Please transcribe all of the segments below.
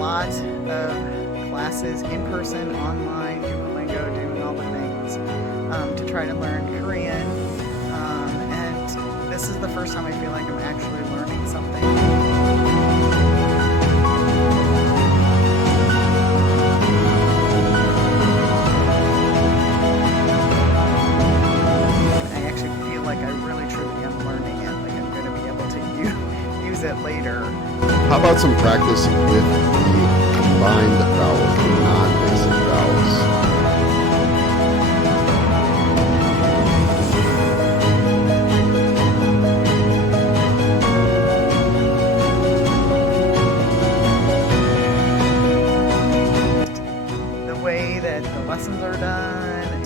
lot of classes in person, online, Duolingo, doing all the things to try to learn Korean. And this is the first time I feel like I'm actually learning something. It later. How about some practice with the combined vowels, the non-basic vowels? The way that the lessons are done, and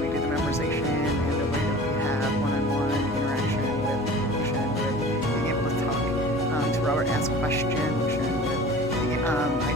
we do the memorization, and the way that we have one-on-one interaction with being able to talk to Robert, ask questions, and I